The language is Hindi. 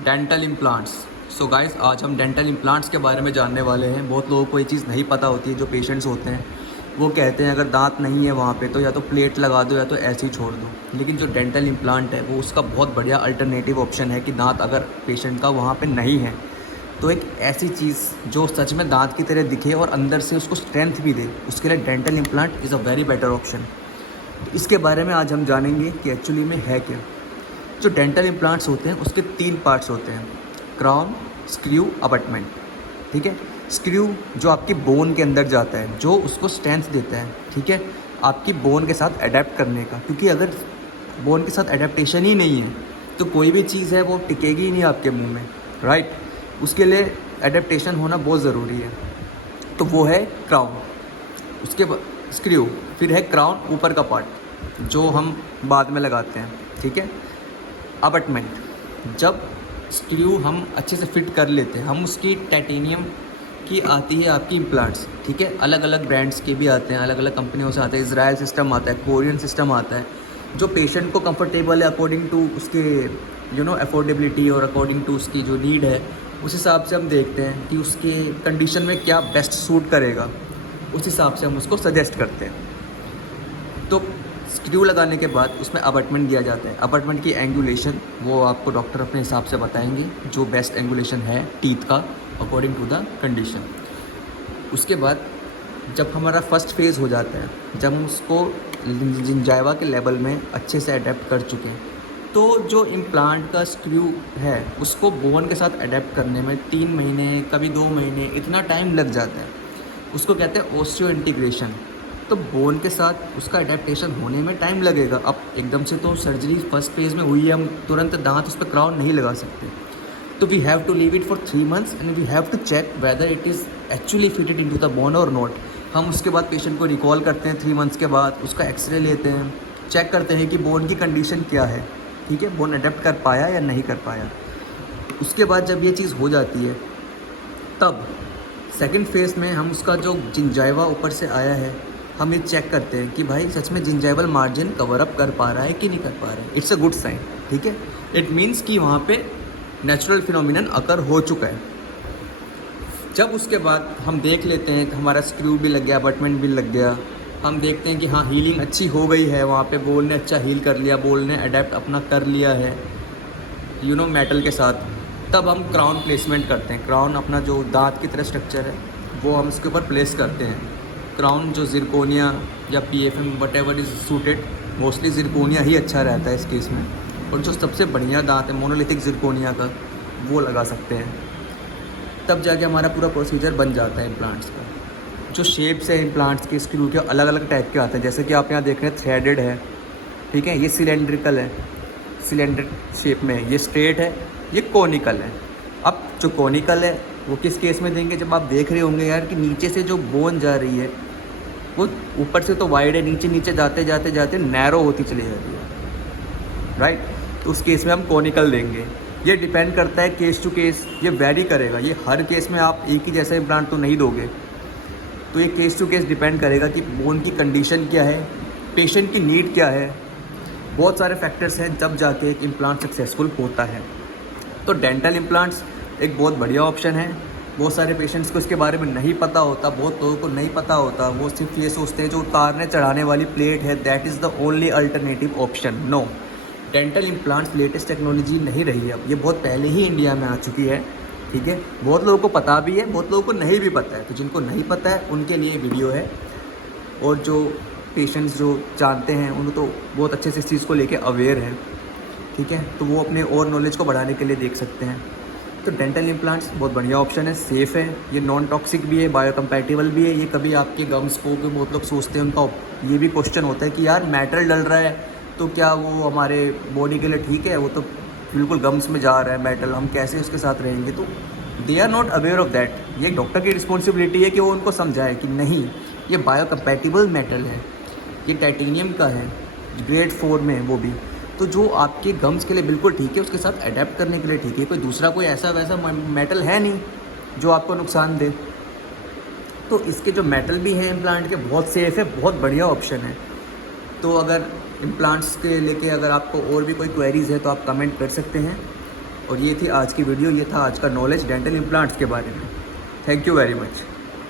Dental implants. सो गाइस, आज हम डेंटल इम्प्लांट्स के बारे में जानने वाले हैं। बहुत लोगों को ये चीज़ नहीं पता होती है। जो पेशेंट्स होते हैं वो कहते हैं अगर दांत नहीं है वहाँ पे तो या तो प्लेट लगा दो या तो ऐसे ही छोड़ दो। लेकिन जो डेंटल इम्प्लांट है वो उसका बहुत बढ़िया अल्टरनेटिव ऑप्शन है कि दांत अगर पेशेंट का वहाँ पे नहीं है तो एक ऐसी चीज़ जो सच में दांत की तरह दिखे और अंदर से उसको स्ट्रेंथ भी दे, उसके लिए dental implant is a very better option. तो इसके बारे में आज हम जानेंगे कि एक्चुअली में है क्या। जो डेंटल इम्प्लांट्स होते हैं उसके 3 पार्ट्स होते हैं, क्राउन, स्क्रू, अबटमेंट। ठीक है। स्क्रू जो आपकी बोन के अंदर जाता है, जो उसको स्ट्रेंथ देता है, ठीक है, आपकी बोन के साथ अडेप्ट करने का। क्योंकि अगर बोन के साथ अडेप्टेशन ही नहीं है तो कोई भी चीज़ है वो टिकेगी ही नहीं आपके मुंह में, राइट। उसके लिए अडेप्टेशन होना बहुत ज़रूरी है। तो वो है क्राउन, उसके बाद स्क्रू, फिर है क्राउन ऊपर का पार्ट जो हम बाद में लगाते हैं, ठीक है। अबटमेंट, जब स्क्रू हम अच्छे से फिट कर लेते हैं, हम उसकी टाइटेनियम की आती है आपकी इम्प्लांट्स, ठीक है। अलग अलग ब्रांड्स के भी आते हैं, अलग अलग कंपनियों से आते हैं। इजराइल सिस्टम आता है, कोरियन सिस्टम आता है। जो पेशेंट को कंफर्टेबल है अकॉर्डिंग टू उसके अफोर्डेबिलिटी और अकॉर्डिंग टू उसकी जो नीड है, उस हिसाब से हम देखते हैं कि उसके कंडीशन में क्या बेस्ट सूट करेगा, उस हिसाब से हम उसको सजेस्ट करते हैं। तो स्क्रू लगाने के बाद उसमें अबटमेंट दिया जाता है। अबटमेंट की एंगुलेशन वो आपको डॉक्टर अपने हिसाब से बताएंगे, जो बेस्ट एंगुलेशन है टीथ का अकॉर्डिंग टू द कंडीशन। उसके बाद जब हमारा फर्स्ट फेज़ हो जाता है, जब हम उसको जिंजाइवा के लेवल में अच्छे से अडेप्ट कर चुके हैं, तो जो इम्प्लांट का स्क्रू है उसको बोन के साथ अडेप्ट करने में 3 महीने, कभी 2 महीने, इतना टाइम लग जाता है। उसको कहते हैं ओस्टियो इंटीग्रेशन। तो बोन के साथ उसका अडेप्टेशन होने में टाइम लगेगा। अब एकदम से तो सर्जरी फर्स्ट फेज़ में हुई है, हम तुरंत दांत उस पर क्राउन नहीं लगा सकते। तो we have to leave it for 3 months and we have to check whether it is actually fitted into the bone और नॉट। हम उसके बाद पेशेंट को रिकॉल करते हैं 3 मंथ्स के बाद, उसका एक्सरे लेते हैं, चेक करते हैं कि बोन की कंडीशन क्या है, ठीक है, बोन अडेप्ट कर पाया या नहीं कर पाया। उसके बाद जब ये चीज़ हो जाती है तब सेकंड फेज़ में हम उसका जो जिंजाइवा ऊपर से आया है, हम ये चेक करते हैं कि भाई सच में जिंजाइवल मार्जिन कवर अप कर पा रहा है कि नहीं कर पा रहा है। इट्स अ गुड साइन, ठीक है। इट मीन्स कि वहाँ पे नेचुरल फिनोमिनन अकर हो चुका है। जब उसके बाद हम देख लेते हैं कि हमारा स्क्रू भी लग गया, अबटमेंट भी लग गया, हम देखते हैं कि हाँ हीलिंग अच्छी हो गई है, वहाँ पे बोल ने अच्छा हील कर लिया, बोल ने अडेप्ट अपना कर लिया है मेटल के साथ, तब हम क्राउन प्लेसमेंट करते हैं। क्राउन अपना जो दांत की तरह स्ट्रक्चर है वो हम इसके ऊपर प्लेस करते हैं। क्राउन जो जिरकोनिया या PFM whatever is suited, mostly zirconia ही अच्छा रहता है इस केस में। और जो सबसे बढ़िया दांत है मोनोलिथिक जिरकोनिया का, वो लगा सकते हैं। तब जाके हमारा पूरा प्रोसीजर बन जाता है इम्प्लांट्स का। जो शेप्स है इम्प्लांट्स के, स्क्रू के अलग अलग टाइप के आते हैं। जैसे कि आप यहाँ देख रहे हैं थ्रेडेड है, ठीक है, ये सिलेंड्रिकल है, सिलेंडर शेप में, ये स्ट्रेट है, ये कोनिकल है। अब जो कोनिकल है वो किस केस में देंगे, जब आप देख रहे होंगे यार कि नीचे से जो बोन जा रही है वो ऊपर से तो वाइड है, नीचे नीचे जाते जाते जाते नैरो होती चली जाती है, राइट। तो उस केस में हम कोनिकल देंगे। ये डिपेंड करता है केस टू केस, ये वेरी करेगा। ये हर केस में आप एक ही जैसा इम्प्लांट तो नहीं दोगे, तो ये केस टू केस डिपेंड करेगा कि बोन की कंडीशन क्या है, पेशेंट की नीड क्या है। बहुत सारे फैक्टर्स हैं जब जाके एक इम्प्लांट सक्सेसफुल होता है। तो डेंटल इम्प्लांट्स एक बहुत बढ़िया ऑप्शन है। बहुत सारे पेशेंट्स को इसके बारे में नहीं पता होता, बहुत लोगों को नहीं पता होता। वो सिर्फ ये सोचते हैं जो उतारने चढ़ाने वाली प्लेट है that is the only alternative option. No, dental implants latest technology नहीं रही है, अब ये बहुत पहले ही इंडिया में आ चुकी है, ठीक है। बहुत लोगों को पता भी है, बहुत लोगों को नहीं भी पता है। तो जिनको नहीं पता है उनके लिए वीडियो है, और जो पेशेंट्स जो जानते हैं उनको तो बहुत अच्छे से इस चीज़ को लेके अवेयर है, ठीक है। तो वो अपने और नॉलेज को बढ़ाने के लिए देख सकते हैं। तो डेंटल इम्प्लांट्स बहुत बढ़िया ऑप्शन है, सेफ़ है, ये नॉन टॉक्सिक भी है, बायोकम्पैटिबल भी है। ये कभी आपके गम्स को भी बहुत लोग सोचते हैं, उनका ये भी क्वेश्चन होता है कि यार मेटल डल रहा है तो क्या वो हमारे बॉडी के लिए ठीक है, वो तो बिल्कुल गम्स में जा रहा है मेटल, हम कैसे उसके साथ रहेंगे। तो they are not aware of that. ये डॉक्टर की रिस्पॉन्सिबिलिटी है कि वो उनको समझाए कि नहीं, ये बायोकम्पैटिबल मेटल है, ये टाइटेनियम का है, ग्रेड 4 में है वो भी। तो जो आपके गम्स के लिए बिल्कुल ठीक है, उसके साथ अडेप्ट करने के लिए ठीक है। कोई दूसरा कोई ऐसा वैसा मेटल है नहीं जो आपको नुकसान दे। तो इसके जो मेटल भी हैं इम्प्लांट के, बहुत सेफ़ है, बहुत बढ़िया ऑप्शन है। तो अगर इम्प्लांट्स के लेके अगर आपको और भी कोई क्वेरीज़ है तो आप कमेंट कर सकते हैं। और ये थी आज की वीडियो, ये था आज का नॉलेज डेंटल इम्प्लांट्स के बारे में। Thank you very much.